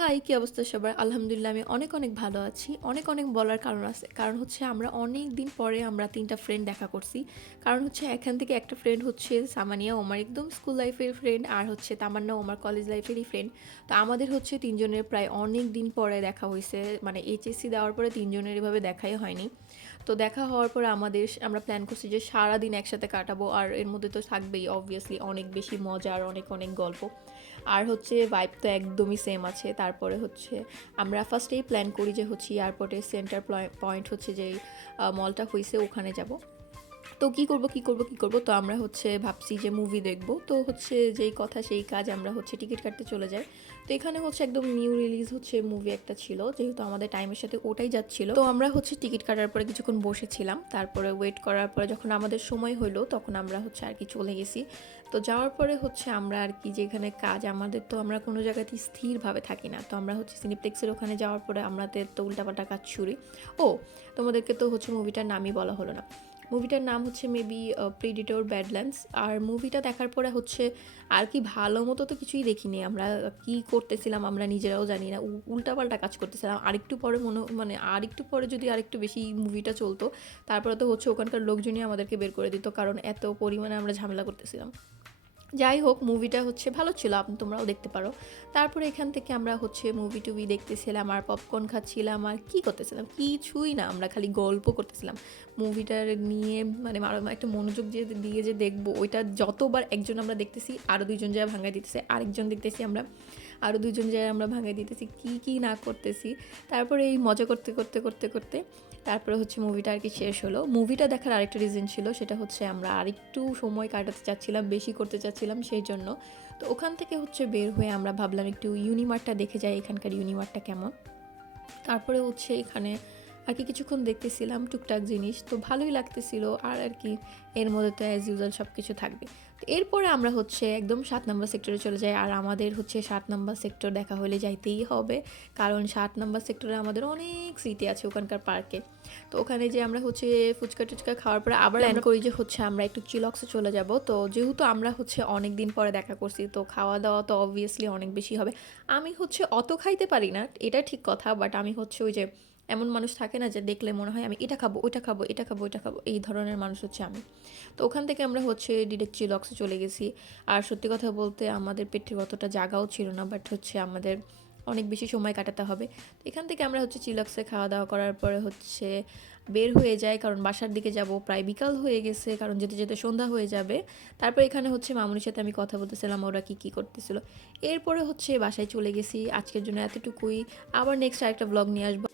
High, কি অবস্থা সবার? আলহামদুলিল্লাহ আমি অনেক অনেক ভালো আছি। অনেক অনেক বলার কারণ আছে। কারণ হচ্ছে আমরা অনেক দিন পরে আমরা ৩ টা ফ্রেন্ড দেখা করছি। কারণ হচ্ছে এখান থেকে একটা ফ্রেন্ড হচ্ছে সামানিয়া, ও আমার একদম স্কুল লাইফের ফ্রেন্ড, আর হচ্ছে তামান্না, ও আমার কলেজ লাইফেরই ফ্রেন্ড। তো আমাদের হচ্ছে ৩ জনের প্রায় অনেক দিন পরে দেখা হইছে। মানে এইচএসসি দেওয়ার পরে ৩ জনের এভাবে দেখাই হয়নি। তো দেখা হওয়ার পরে আমরা প্ল্যান করছি যে সারাদিন একসাথে কাটাবো, আর এর মধ্যে তো থাকবেই অবভিয়াসলি অনেক বেশি মজা আর অনেক অনেক গল্প। আর হচ্ছে ভাইব তো একদমই সেম আছে। তারপরে হচ্ছে আমরা ফার্স্টেই প্ল্যান করি যে হচ্ছে এয়ারপোর্টের সেন্টার পয়েন্ট হচ্ছে যেই মলটা হয়েছে ওখানে যাব। তো কী করব, তো আমরা হচ্ছে ভাবছি যে মুভি দেখব। তো হচ্ছে যেই কথা সেই কাজ, আমরা হচ্ছে টিকিট কাটতে চলে যাই। তো এখানে হচ্ছে একদম নিউ রিলিজ হচ্ছে মুভি একটা ছিল, যেহেতু আমাদের টাইমের সাথে ওটাই যাচ্ছিল। তো আমরা হচ্ছে টিকিট কাটার পরে কিছুক্ষণ বসেছিলাম, তারপরে ওয়েট করার পরে যখন আমাদের সময় হলো তখন আমরা হচ্ছে আর কি চলে গেছি। তো যাওয়ার পরে হচ্ছে আমরা আর কি যেখানে কাজ আমাদের, তো আমরা কোনো জায়গাতেই স্থিরভাবে থাকি না। তো আমরা হচ্ছে সিনেপ্লেক্সের ওখানে যাওয়ার পরে আমাদের তো উল্টাপাল্টা কাজ শুরু। ও, তোমাদেরকে তো হচ্ছে মুভিটার নামই বলা হলো না। মুভিটার নাম হচ্ছে মেবি প্রেডিটর ব্যাডল্যান্ডস। আর মুভিটা দেখার পরে হচ্ছে আর কি ভালো মতো তো কিছুই দেখিনি আমরা। কি করতেছিলাম আমরা নিজেরাও জানি না, উল্টাপাল্টা কাজ করতেছিলাম। আরেকটু পরে মানে আরেকটু পরে যদি আরেকটু বেশি মুভিটা চলতো, তারপরে তো হচ্ছে ওখানকার লোকজনই আমাদেরকে বের করে দিত, কারণ এত পরিমাণে আমরা ঝামেলা করতেছিলাম। যাই হোক, মুভিটা হচ্ছে ভালো ছিল, তোমরাও দেখতে পারো। তারপরে এখান থেকে আমরা হচ্ছে মুভি টুভি দেখতেছিলাম আর পপকর্ন খাচ্ছিলাম আর কি করতেছিলাম, কিছুই না, আমরা খালি গল্প করতেছিলাম মুভিটার নিয়ে। মানে একটা মনোযোগ দিয়ে যে দেখবো, ওইটা যতবার একজন আমরা দেখতেছি আরও দুইজন যায় ভাঙাই দিতেছে, আরেকজন দেখতেছি আমরা, আরও দুইজন যায় আমরা ভাঙাই দিতেছি, কি কি না করতেছি। তারপরে এই মজা করতে করতে করতে করতে তারপরে হচ্ছে মুভিটা আর কি শেষ হলো। মুভিটা দেখার আরেকটা রিজন ছিল, সেটা হচ্ছে আমরা আরেকটু সময় কাটাতে চাচ্ছিলাম, বেশি করতে চাচ্ছিলাম সেই জন্য। তো ওখান থেকে হচ্ছে বের হয়ে আমরা ভাবলাম একটু ইউনিমার্টটা দেখে যাই, এখানকার ইউনিমার্টটা কেমন। তারপরে হচ্ছে এখানে আর কি কিছুক্ষণ দেখতেছিলাম টুকটাক জিনিস, তো ভালোই লাগতেছিল। আর আর কি এর মধ্যে তো অ্যাজ ইউজুয়াল সব কিছু থাকবে। তো এরপরে আমরা হচ্ছে একদম 7 নম্বর সেক্টরে চলে যাই। আর আমাদের হচ্ছে 7 নম্বর সেক্টর দেখা হলে যাইতেই হবে, কারণ 7 নম্বর সেক্টরে আমাদের অনেক স্মৃতি আছে ওখানকার পার্কে। তো ওখানে যে আমরা হচ্ছে ফুচকা টুচকা খাওয়ার পরে আবার প্ল্যান করি যে হচ্ছে আমরা একটু চিলক্সে চলে যাব। তো যেহেতু আমরা হচ্ছে অনেক দিন পরে দেখা করছি, তো খাওয়া দাওয়া তো অবভিয়াসলি অনেক বেশি হবে। আমি হচ্ছে অত খাইতে পারি না, এটা ঠিক কথা, বাট আমি হচ্ছে ওই যে এমন মানুষ থাকে না যে দেখলে মনে হয় আমি এটা খাবো ওইটা খাবো এটা খাবো ওইটা খাবো, এই ধরনের মানুষ হচ্ছে আমি। তো ওখান থেকে আমরা হচ্ছে ডিরেক্ট চিলক্সে চলে গেছি। আর সত্যি কথা বলতে আমাদের পেটের অতটা জায়গাও ছিল না, বাট হচ্ছে আমাদের অনেক বেশি সময় কাটাতে হবে। তো এখান থেকে আমরা হচ্ছে চিলক্সে খাওয়া দাওয়া করার পরে হচ্ছে বের হয়ে যাই, কারণ বাসার দিকে যাব। প্রায় বিকাল হয়ে গেছে, কারণ যেতে যেতে সন্ধ্যা হয়ে যাবে। তারপর এখানে হচ্ছে মামুনির সাথে আমি কথা বলতেছিলাম, ওরা কী কী করতেছিল। এরপরে হচ্ছে বাসায় চলে গেছি। আজকের জন্য এতটুকুই। আবার নেক্সট আরেকটা ব্লগ নিয়ে আসবো।